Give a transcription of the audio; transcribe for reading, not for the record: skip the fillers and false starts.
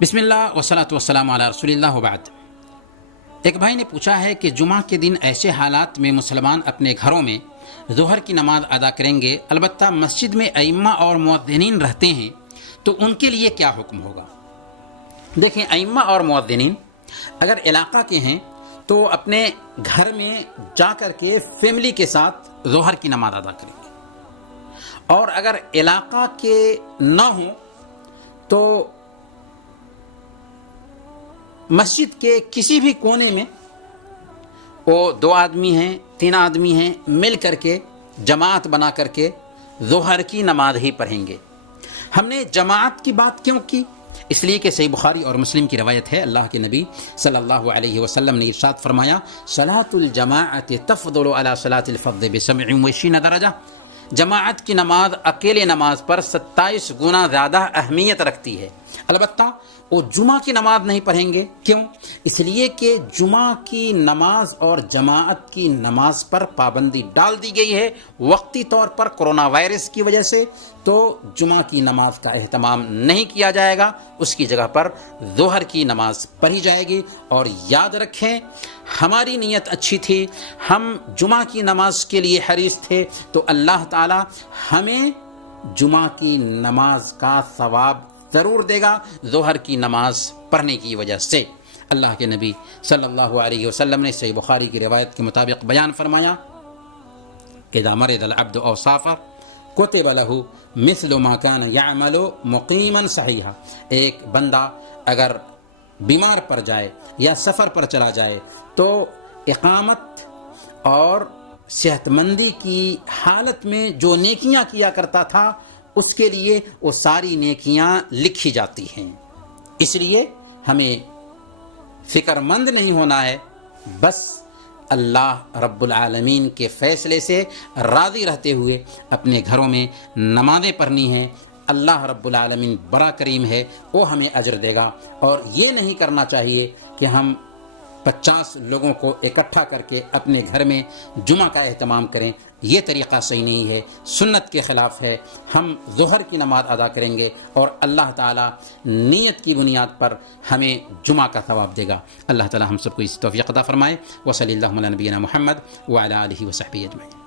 بسم اللہ والصلاۃ والسلام علی رسول اللہ وبعد۔ ایک بھائی نے پوچھا ہے کہ جمعہ کے دن ایسے حالات میں مسلمان اپنے گھروں میں ظہر کی نماز ادا کریں گے، البتہ مسجد میں ائمہ اور مؤذنین رہتے ہیں، تو ان کے لیے کیا حکم ہوگا؟ دیکھیں، ائمہ اور مؤذنین اگر علاقہ کے ہیں تو اپنے گھر میں جا کر کے فیملی کے ساتھ ظہر کی نماز ادا کریں گے، اور اگر علاقہ کے نہ ہوں تو مسجد کے کسی بھی کونے میں وہ 2 آدمی ہیں 3 آدمی ہیں مل کر کے جماعت بنا کر کے ظہر کی نماز ہی پڑھیں گے۔ ہم نے جماعت کی بات کیوں کی؟ اس لیے کہ صحیح بخاری اور مسلم کی روایت ہے، اللہ کے نبی صلی اللہ علیہ وسلم نے ارشاد فرمایا، صلاۃ الجماعت تفضل علی صلاۃ الفرد ب27 درجہ۔ جماعت کی نماز اکیلے نماز پر 27 گنا زیادہ اہمیت رکھتی ہے، البتہ وہ جمعہ کی نماز نہیں پڑھیں گے۔ کیوں؟ اس لیے کہ جمعہ کی نماز اور جماعت کی نماز پر پابندی ڈال دی گئی ہے وقتی طور پر کورونا وائرس کی وجہ سے، تو جمعہ کی نماز کا اہتمام نہیں کیا جائے گا، اس کی جگہ پر ظہر کی نماز پڑھی جائے گی۔ اور یاد رکھیں، ہماری نیت اچھی تھی، ہم جمعہ کی نماز کے لیے حریص تھے، تو اللہ تعالی ہمیں جمعہ کی نماز کا ثواب ضرور دے گا ظہر کی نماز پڑھنے کی وجہ سے۔ اللہ کے نبی صلی اللہ علیہ وسلم نے صحیح بخاری کی روایت کے مطابق بیان فرمایا، اذا مرض العبد او سافر کتب له مثل ما كان يعمل مقیما صحیحا۔ ایک بندہ اگر بیمار پڑ جائے یا سفر پر چلا جائے تو اقامت اور صحت مندی کی حالت میں جو نیکیاں کیا کرتا تھا اس کے لیے وہ ساری نیکیاں لکھی جاتی ہیں۔ اس لیے ہمیں فکر مند نہیں ہونا ہے، بس اللہ رب العالمین کے فیصلے سے راضی رہتے ہوئے اپنے گھروں میں نمازیں پڑھنی ہیں۔ اللہ رب العالمین بڑا کریم ہے، وہ ہمیں اجر دے گا۔ اور یہ نہیں کرنا چاہیے کہ ہم 50 لوگوں کو اکٹھا کر کے اپنے گھر میں جمعہ کا اہتمام کریں، یہ طریقہ صحیح نہیں ہے، سنت کے خلاف ہے۔ ہم ظہر کی نماز ادا کریں گے اور اللہ تعالیٰ نیت کی بنیاد پر ہمیں جمعہ کا ثواب دے گا۔ اللہ تعالیٰ ہم سب کو اس توفیق عطا فرمائے۔ وصلی اللہ علی نبینا محمد وعلی آلہ وصحبہ اجمعین۔